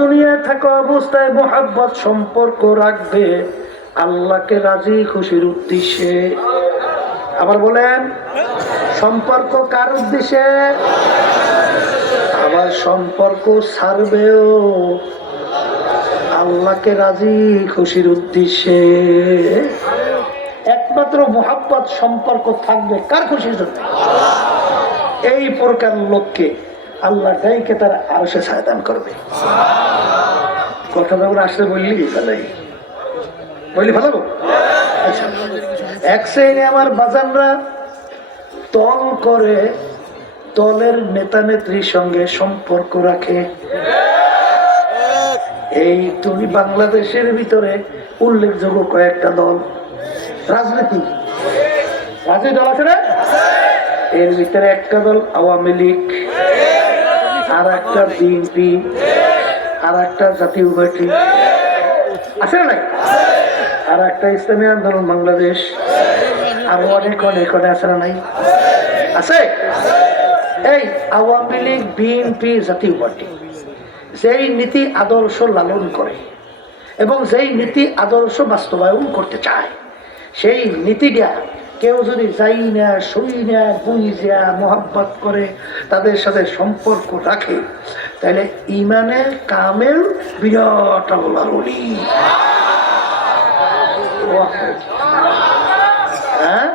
দুনিয়ায় থাকা অবস্থায় মোহাব্বত সম্পর্ক রাখবে আল্লাহকে রাজি খুশির উদ্দেশ্যে। আবার বলেন, সম্পর্ক কার উদ্দেশ্যে? আবার সম্পর্ক ছাড়বেও আল্লাহকে রাজি খুশির উদ্দেশ্যে। একমাত্র মোহাব্বত সম্পর্ক থাকবে কার খুশির জন্য? এই প্রকার লোককে আল্লাহ ডাইকে তার আরশে ছায়া দান করবে। কথা যখন আসলে বললি ভালো। আচ্ছা, এক শ্রেণী আমার বাজানরা দল করে, দলের নেতা নেত্রীর সঙ্গে সম্পর্ক রাখে। এই তুমি বাংলাদেশের ভিতরে উল্লেখযোগ্য কয়েকটা দল রাজনীতি দল আছে না? এর ভিতরে একটা দল আওয়ামী লীগ, আর একটা বিএনপি, আর একটা জাতীয় পার্টি আছে না? আর একটা ইসলামী আন্দোলন বাংলাদেশ, আরো অনেক আছে না? নাই আছে। এই আওয়ামী লীগ, বিএনপি, জাতীয় পার্টি যেই নীতি আদর্শ লালন করে এবং যেই নীতি আদর্শ বাস্তবায়ন করতে চায়, সেই নীতিটা কেউ যদি যাই না, সই না, বুঝা মোহাব্বত করে তাদের সাথে সম্পর্ক রাখে, তাহলে ইমানের কামেল বিরাট লড়ি। হ্যাঁ,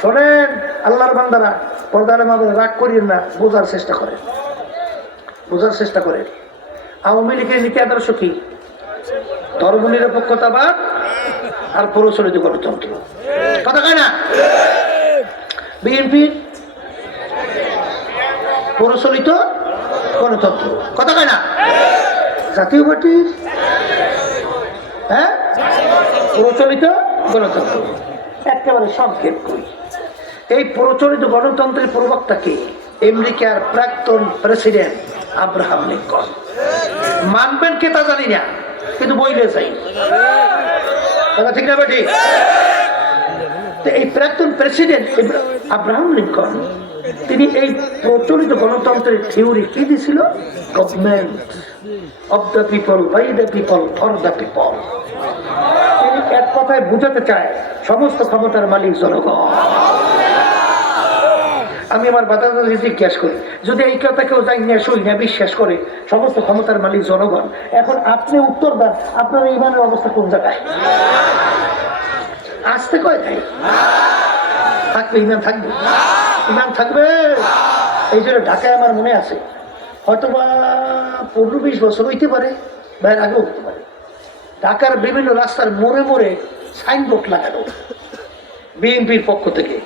শোনেন আল্লাহর বান্দারা, পর্দার মাঝে রাগ করিয়েন না, বোঝার চেষ্টা করেন। আওয়ামী লীগের নীতি আদর্শ কি? ধর্ম নিরপেক্ষতাবাদ আর প্রচলিত গণতন্ত্র, কথা কয় না? বিএনপি প্রচলিত গণতন্ত্র, কথা কয় না? জাতীয় পার্টি হ্যাঁ প্রচলিত গণতন্ত্র। একেবারে সংক্ষেপ করি, এই প্রচলিত গণতন্ত্রের প্রবক্তা কে? আমেরিকার প্রাক্তন প্রেসিডেন্ট আব্রাহাম লিঙ্কন। মানবেন কে তা জানি না, কিন্তু বইলে চাই, ঠিক না বেটি? এই প্রাক্তন প্রেসিডেন্ট আব্রাহাম লিঙ্কন, তিনি এই প্রচলিত গণতন্ত্রের থিওরি কি দিয়েছিল? Government of the people, by the people, for the people. তিনি এক কথায় বুঝাতে চায় সমস্ত ক্ষমতার মালিক জনগণ। আমি আমার বাদাদাকে জিজ্ঞাসা করি, যদি এই কথা কেউ যাই না, সই না, বিশ্বাস করে সমস্ত ক্ষমতার মালিক জনগণ, এখন আপনি উত্তর দেন, আপনার ইমানের অবস্থা কোন জায়গায়? আসতে কয় নাই থাকবে, ইমান থাকবে। এই জন্য ঢাকায় আমার মনে আছে, হয়তো বা 15-20 বছর হইতে পারে, বাইরে আগেও হতে পারে, ঢাকার বিভিন্ন রাস্তার মোড়ে মোড়ে সাইনবোর্ড লাগানো বিএনপির পক্ষ থেকে,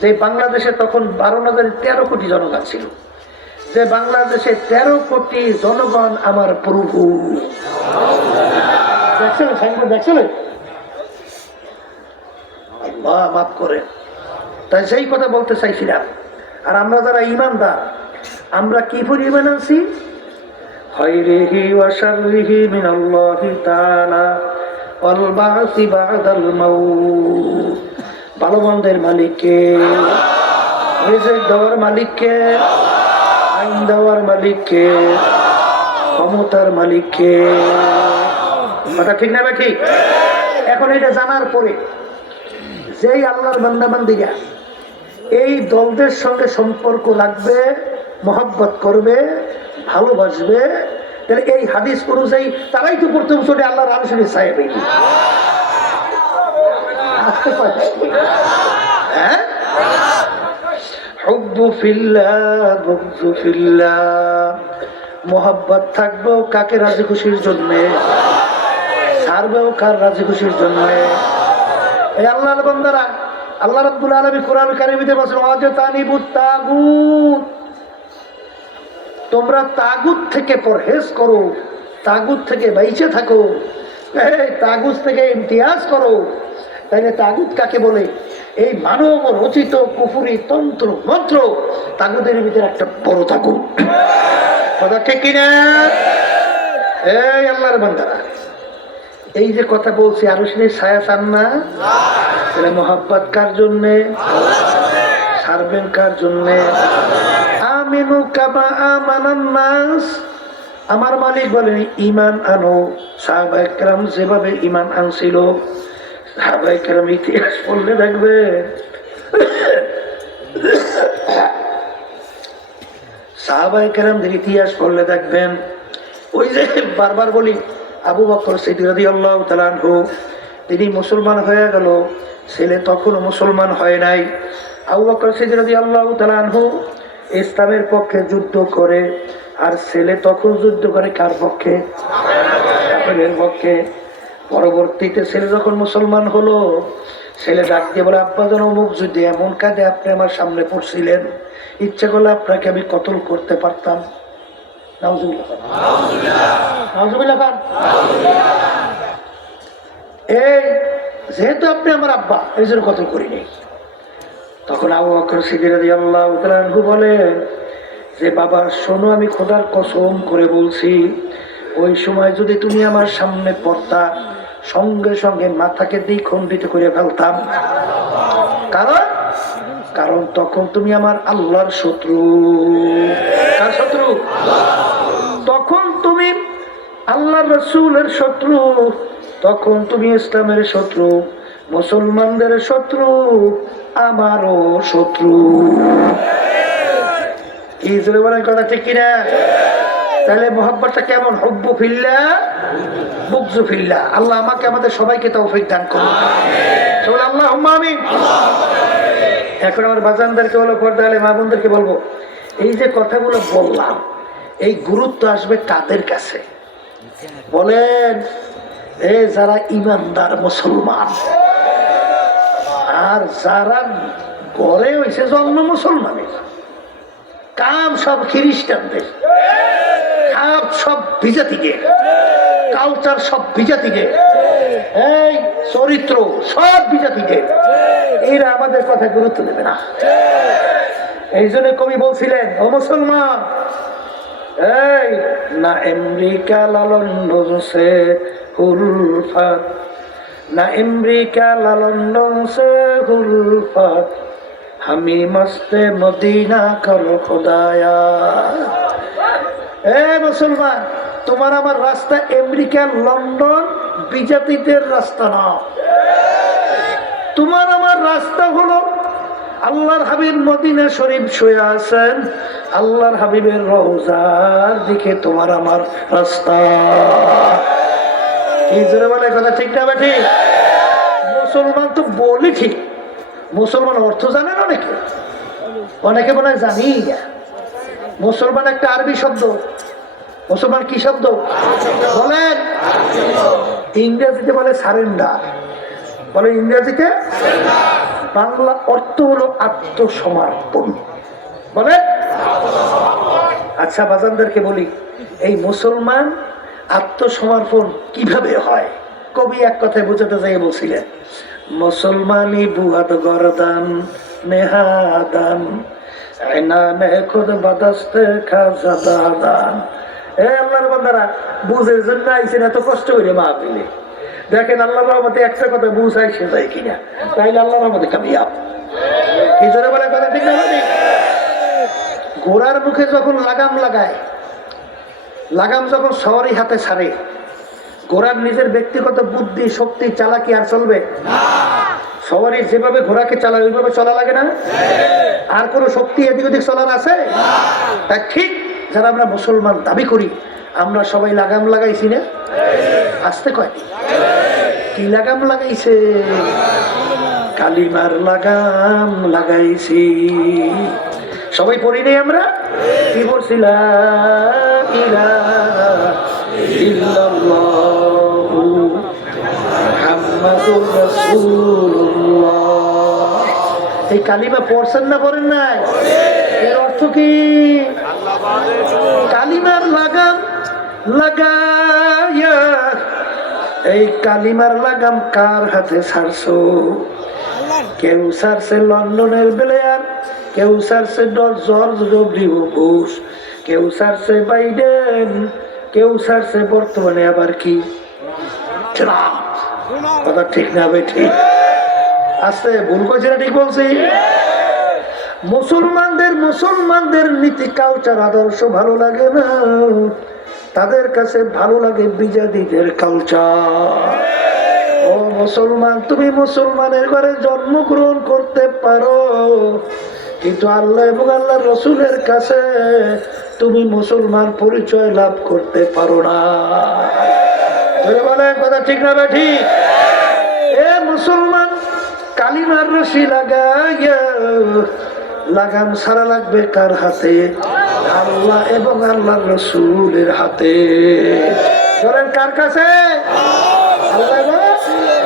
যে বাংলাদেশে তখন 12,013 কোটি জনগণ ছিল, যে বাংলাদেশে 13 কোটি জনগণ আমার প্রভু। দেখছেন সাইনবোর্ড? দেখছেন? আল্লাহ মাফ করে। তাই সেই কথা বলতে চাইছিলাম। আর আমরা যারা ইমানদার, আমরা কি পরিমাণ আছি? খায়রিহি ওয়া শাররিহি মিনাল্লাহি তাআলা ওয়াল বা'সি বা'দাল মাউত। ভালো মন্দের মালিককে, রিজিক দেওয়ার মালিককে, আইন দেওয়ার মালিককে, ক্ষমতার মালিককে, কথা ঠিক না ঠিক? এখন এটা জানার পরে যেই আল্লাহর বান্দা বান্দিরা এই দলদের সঙ্গে সম্পর্ক রাখবে, মহব্বত করবে, ভালোবাসবে, তাহলে এই হাদিস অনুযায়ী তারাই তো প্রথম চলে আল্লাহর আরশের ছায়া পেয়ে। হ্যাঁ, হুব্বু ফিল্লাহ, বুগযু ফিল্লাহ। মোহাব্বত থাকবেও কাকে রাজি খুশির জন্যে, ছাড়বেও কার রাজি খুশির জন্যে। এই আল্লাহর বান্দারা, আল্লাহ রাব্বুল আলামিন কোরআন কারীমে বলেন, ওয়াজতানিবুত তাগুত, তোমরা তাগুত থেকে পরহেজ করো, তাগুত থেকে বাইচে থাকো, এই তাগুত থেকে ইমতিয়াজ করো। তাইলে তাগুত কাকে বলে? এই মানব রচিত কুফরি তন্ত্র মন্ত্র তাগুতের ভিতরে একটা বড় তাগুত, কথা ঠিক কিনা? এই আল্লাহর বান্দারা, এই যে কথা বলছি, আরো শুনে ছায়া চান না? তাহলে মোহাব্বত কার জন্যে, ছাড়বেন কার জন্যে? আমিনু কামা আমানান নাস আমার মালিক বলেন ঈমান আনো। সাহাবায়ে কেরাম যেভাবে ঈমান আনছিল, সাহাবায়ে কেরাম ইতিহাস পড়লে দেখবে সাহাবায়ে কেরামদের ইতিহাস পড়লে দেখবেন, ওই যে বারবার বলি আবু বকর সিদ্দিক রাদিয়াল্লাহু তাআলা আনহু, তিনি মুসলমান হয়ে গেল, ছেলে তখনও মুসলমান হয় নাই। আবু বকর সিদ্দিক রাদিয়াল্লাহু তাআলা আনহু ইসলামের পক্ষে যুদ্ধ করে, আর ছেলে তখন যুদ্ধ করে কার পক্ষে? কাফেরের পক্ষে। পরবর্তীতে ছেলে যখন মুসলমান হলো, ছেলে ডাক দিয়ে বলে, আব্বা যেন অমুক যুদ্ধে এমন কাজে আপনি আমার সামনে পড়ছিলেন, ইচ্ছা করলে আপনাকে আমি কতল করতে পারতাম। এই যেহেতু আপনি আমার আব্বা, এই জন্য কতল করিনি। তখন আবু বকর সিদ্দিক রাদিয়াল্লাহু তাআলা আনহু বলেন যে, বাবা শোনো, আমি খোদার কসম করে বলছি, ওই সময় যদি তুমি আমার সামনে পড়তা, সঙ্গে সঙ্গে মাথাকে দ্বিখণ্ডিত করে ফেলতাম। কারণ তখন তুমি আমার আল্লাহর শত্রু। কার শত্রু? তখন তুমি আল্লাহর রাসূলের শত্রু, তখন তুমি ইসলামের শত্রু, মুসলমানদের শত্রু, আমারও শত্রু। কি জোরে বলেন কথা ঠিক কিনা? তাহলে মোহাব্বতটা কেমন? হুব্বু ফিল্লাহ বুগযু ফিল্লাহ। আল্লাহ আমাকে আমাদের সবাইকে তৌফিক দান করুন, সবাই আল্লাহুম্মা আমিন। এখন আমার বাজানদেরকে বলো, পর্দা আলে মা বোনদেরকে বলবো, এই যে কথাগুলো বললাম, এই গুরুত্ব আসবে কাদের কাছে বলেন? এই যারা ইমানদার মুসলমান, আর যারা ঘরে হয়েছে জন্ম মুসলমানের, কাম সব খ্রিস্টানদের, খাপ সব বিজাতিকে, কালচার সব বিজাতিকে, এই চরিত্র সব বিজাতিকে, এরা আমাদের কথা গুরুত্ব দেবে না। এই জন্য কবি বলছিলেন, ও মুসলমান, এই না আমেরিকা লালন সে উলফাত, না আমেরিকা লালন সে উলফাত, হামি মস্তে মদিনা করো খোদায়া। এ মুসলমান, তোমার আমার রাস্তা আমেরিকা লন্ডন বিজাতিদের রাস্তা না, তোমার আমার রাস্তা হলো আল্লাহর হাবিব মদিনা শরীফ শুয়ে আছেন, আল্লাহর হাবিবের রওজার দিকে তোমার আমার রাস্তা। এই জোরে বলে কথা ঠিক না বেঠি? মুসলমান তো বলি ঠিক, মুসলমান অর্থ জানেন অনেকে, অনেকে মনে হয় জানি না। মুসলমান একটা আরবি শব্দ। মুসলমান কি শব্দ বলেন? ইংরেজিতে বলে সারেন্ডার, বলে ইংরেজিতে, বাংলা অর্থ হলো আত্মসমর্পণ। বলে আচ্ছা, বাজানদেরকে বলি, এই মুসলমান আত্মসমর্পণ কিভাবে হয়? কবি এক কথায় বোঝাতে যাই বলছিলেন, মুসলমানি বুহাদ গরদান নেহাদান আইনানে খুদ বাদাস্তে খাজাদান। এ আল্লাহর বান্দারা, বুঝের জন্য আইছেন এত কষ্ট করে মাহফিলে, দেখেন আল্লাহর রহমতে একটা কথা বুঝাই সে যায় কিনা, তাইলে আল্লাহর রহমতে কামিয়াব। কি জোরে বলে কথা ঠিক না? ঘোড়ার মুখে যখন লাগাম লাগায়, লাগাম যখন সবারই হাতে ছাড়ে, ঘোড়ার নিজের ব্যক্তিগত বুদ্ধি শক্তি চালাকি আর চলবে? সবারই যেভাবে ঘোড়াকে চালায় ওইভাবে চলা লাগে না? আর কোনো শক্তি এদিক ওদিক চলার আছে? তাই ঠিক যারা আমরা মুসলমান দাবি করি, আমরা সবাই লাগাম লাগাইছি না? আসতে কয় কি লাগাম লাগাইছে? কালিমার লাগাম লাগাইছি। সবাই পড়ি নেই আমরা? কি বলছিলাম? ইলাহা ইল্লাল্লাহু মুহাম্মাদুর রাসূলুল্লাহ। এই কালিমা পড়ছেন না পড়েন নাই? এর অর্থ কি? কালিমার লাগাম লাগাইয়া, এই কালিমার লাগাম কার হাতে ছাড়ছো? কেউ ছাড়ছে লন্ডনের প্লেয়ার, কেউ ছাড়ছে জর্জ ডব্লিউ বুশ, কেউ ছাড়ছে বাইডেন, কেউ ছাড়ছে বর্তমানে আবার কি ট্রাম্প। কথা ঠিক না ভাই? ঠিক আছে, ভুল করছি না ঠিক বলছি? মুসলমানদের নীতি কালচার আদর্শ ভালো লাগে না, তাদের কাছে ভালো লাগে বিজাতিদের কালচার। ও মুসলমান, তুমি মুসলমানের ঘরে জন্মগ্রহণ করতে পারো, কিন্তু আল্লাহ এবং আল্লাহ রসুলের কাছে তুমি মুসলমান পরিচয় লাভ করতে পারো না। বলেন কথা ঠিক না ঠিক? এ মুসলমান, কালিমার রশি লাগাইয়া লাগাম ছাড়া লাগবে কার হাতে? আল্লাহ এবং আল্লাহ রসুলের হাতে। বলেন কার কাছে? আল্লাহ এবং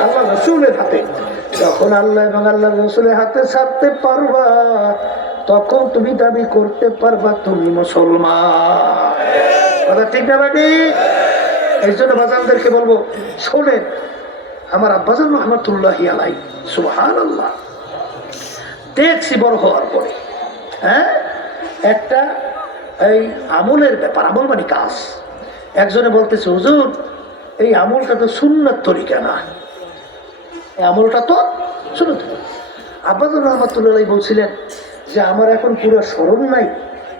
আল্লাহ রসুলের হাতে। যখন আল্লাহ এবং আল্লাহ রসুলের হাতে ছাড়তে পারবা, তখন তুমি দাবি করতে পারবা তুমি মুসলমান। কথা ঠিক না বাড়ি? এই জন্য বাজানদেরকে বলবো, শোনেন, আমার আব্বাজান রহমতুল্লাহি আলাই, সুবহানাল্লাহ, দেখছি বড় হওয়ার পরে, হ্যাঁ, একটা এই আমলের ব্যাপার, আমল মানে কাজ। একজনে বলতেছে, হুজুর এই আমলটা তো সুন্নাত তরিকা না, এই আমলটা তো সুন্নাত। আব্বাজান রহমতুল্লাহ বলছিলেন যে আমার এখন পুরো স্মরণ নাই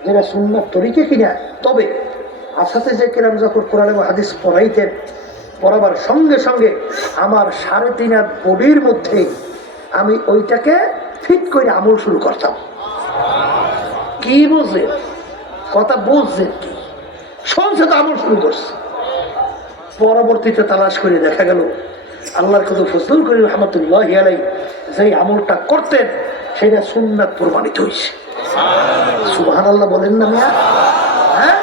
যেটা সুন্নাত তরিকা কিনা, তবে আসাতে যে কিরাম যখন কোরআন এবং হাদিস পড়াইতেন, পড়াবার সঙ্গে সঙ্গে আমার 3.5 হাত বডির মধ্যে আমি ওইটাকে ফিট করে আমল শুরু করতাম। কি বুঝে কথা বুঝছেন? কি শুনছে তো আমল শুরু করছে। পরবর্তীতে তালাশ করে দেখা গেল আল্লাহর কত ফজল করিম রহমতুল্লাহি আলাইহি যে আমলটা করতেন সেটা সুন্নাত প্রমাণিত হয়েছে। সুবহানাল্লাহ বলেন না মিয়া? হ্যাঁ,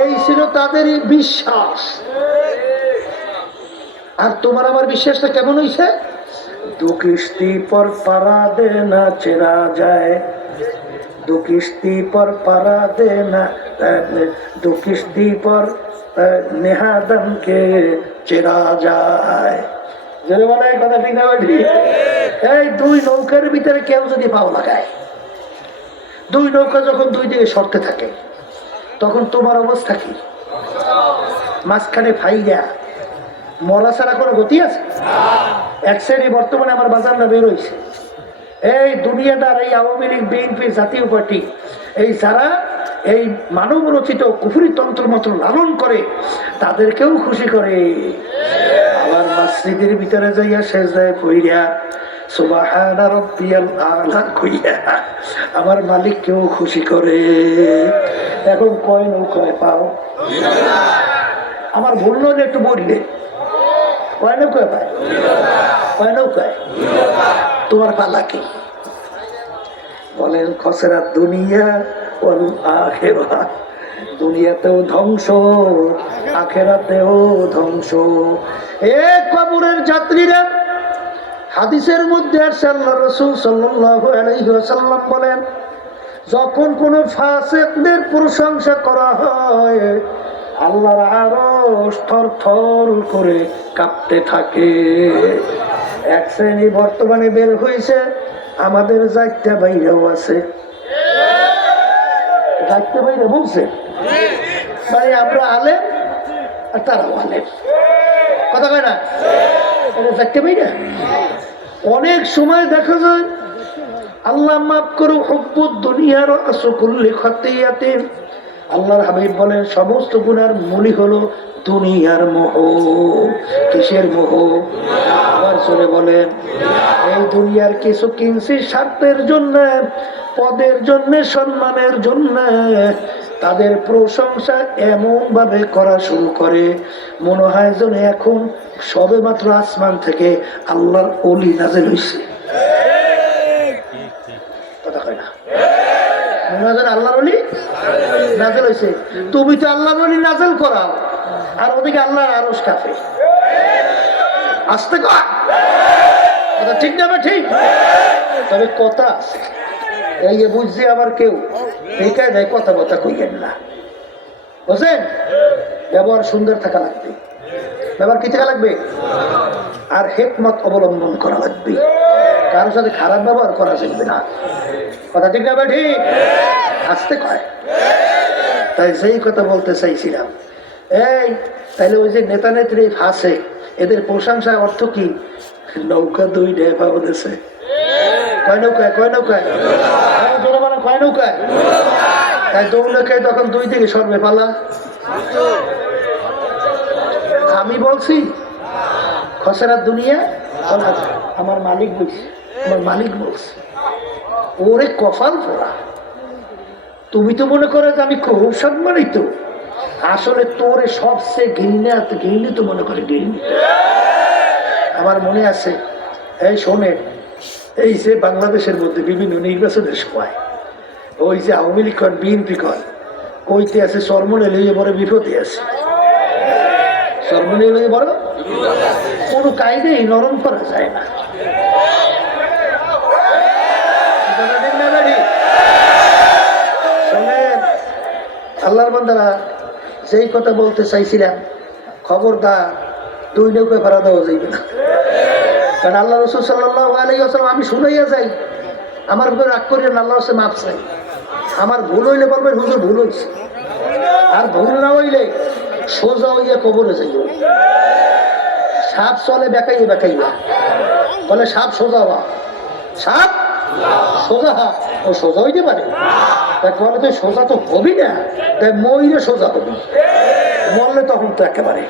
এই ছিল তাদেরই বিশ্বাস। আর তোমার আমার বিশ্বাসটা কেমন হয়েছে? দু কিস্তি পর পারা দে না চেরা যায়, দু কিস্তি পর পারা দে না, দু কিস্তি পর নেহাদমকে চেরা যায়। যদি বলে কথা ঠিক না? এই দুই নৌকার ভিতরে কেউ যদি পাও লাগায়, দুই নৌকা যখন দুই দিকে সরতে থাকে, তখন তোমার অবস্থা কি? মাঝখানে ফাইয়া মরা ছাড়া কোনো গতি আছে? এক শ্রেণী বর্তমানে আমার বাজারটা বের হয়েছে, এই দুনিয়াটার এই আওয়ামী লীগ, বিএনপি, জাতীয় পার্টি, এই যারা এই মানব রচিত কুফরি তন্ত্র মন্ত্র লালন করে, তাদেরকেও খুশি করে। আবার মসজিদের ভিতরে যাইয়া সেজদায় পইরা সুবহান রাব্বিয়াল আলা কইয়া আমার মালিককেও খুশি করে। এখন কয় নৌকায় পাও? আমার ভুল নইলে একটু বললে, কয় নৌকায় পায়? কয় নৌকায়? তোমার পালা কি? বলেন খসরা দুনিয়া ওয়াল আখিরা, দুনিয়াতেও ধ্বংস আখিরাতেও ধ্বংস। এ কবরের যাত্রীরা, হাদিসের মধ্যে আল্লাহ রাসূল সাল্লাল্লাহু আলাইহি ওয়াসাল্লাম বলেন, যখন কোন ফাসিকদের প্রশংসা করা হয় আল্লাহর আরশ থরথর করে কাঁপতে থাকে। এক শ্রেণী বর্তমানে বের হয়েছে, আমাদের যাইতে বাইরেও আছে। যাইতে বাইরে বলছে মানে আমরা আলেম আর তারাও আলেম, কথা কয় না? যাইতে বাইরে অনেক সময় দেখা যায়, আল্লাহ মাফ করো, হুব্বুদ দুনিয়ার আসকুল্লি খাতিয়াতিন, আল্লাহর হাবিব বলেন সমস্ত গুনার মূলই হলো দুনিয়ার মোহ। কিসের মোহ? আবার জোরে বলেন, এই দুনিয়ার কিছু কিনছি স্বার্থের জন্য, পদের জন্য, সম্মানের জন্য, তাদের প্রশংসা এমন ভাবে করা শুরু করে মনে হয় যেন এখন সবে মাত্র আসমান থেকে আল্লাহর ওলি নাযিল হইছে। কথা কয় না? মনে হয় যেন আল্লাহর ওলি নাযিল হইছে। তুমি তো আল্লাহর ওলি নাযিল করাও, আর ওদিকে আল্লাহর আরশ কাঁপে। আসতে কয় কথা ঠিক না? ঠিক। তবে কথা আছে, এই যে বুঝছি আবার কেউ একাই দেয়, কথা কথা কইয়েন না, বুঝছেন? ব্যবহার সুন্দর থাকা লাগবে। ব্যবহার কি থাকা লাগবে? আর হিকমত অবলম্বন করা লাগবে। কারোর সাথে খারাপ ব্যবহার করা যাবে না। কথা ঠিক না? ঠিক। আসতে কয়। তাই সেই কথা বলতে চাইছিলাম। এই তাইলে ওই যে নেতা নেত্রী ফাঁসে, এদের প্রশংসায় অর্থ কি? নৌকা দুই ডেপা বলেছে। কয় নৌকায়? কয় নৌকায়? কয় নৌকায়? তাই দৌড়কে তখন দুই দিকে সরবে পালা। আমি বলছি খসরার দুনিয়া আমার মালিক বলছে, আমার মালিক বলছে। ওরে কপাল পোড়া, তুমি তো মনে করো যে আমি খুব সম্মানিত, আসলে তোরে সবচেয়ে ঘৃণী তো মনে করে ঘৃণী। আমার মনে আছে, এই শোনে, এই যে বাংলাদেশের মধ্যে বিভিন্ন নির্বাচনের সময় ওই যে আওয়ামী লীগ কন বিএনপি কন কইতে আছে চরমনে লইয়ে বড় বিপদে আছে, চরমনে লইয়ে বড় কোনো কায়দাই নরম করা যায় না। আল্লাহর বান্দারা যেই কথা বলতে চাইছিলাম, খবরদার দুই নৌকায় ভাড়া দেওয়া যাইবে না। কারণ আল্লাহ রসুল সাল্লাল্লাহু আলাইহি ওয়াসাল্লাম, আমি শুনাইয়া যাই, আমার উপরে রাগ করিয়া আল্লাহ কাছে মাপ চাই। আমার ভুল হইলে বলবেন হুজুর ভুল হয়েছে, আর ভুল না হইলে সোজা হইয়া কবরে যাইব। সাপ চলে বেকাইয়ে বেকাইয়া, বলে সাপ সোজা হওয়া, সাপ সোজা হা, ও সোজা হইতে পারে? তাই বলে তুই সোজা তো হবি না, তাই মইরে সোজা হবি, মরলে তখন তো একেবারে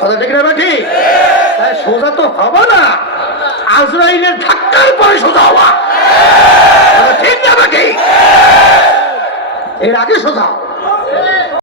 কথা ঠিক না ঠিক? তাই সোজা তো হবা না, আজরাইলের ধাক্কার পরে সোজা হওয়া, ঠিক না ঠিক? এর আগে সোজা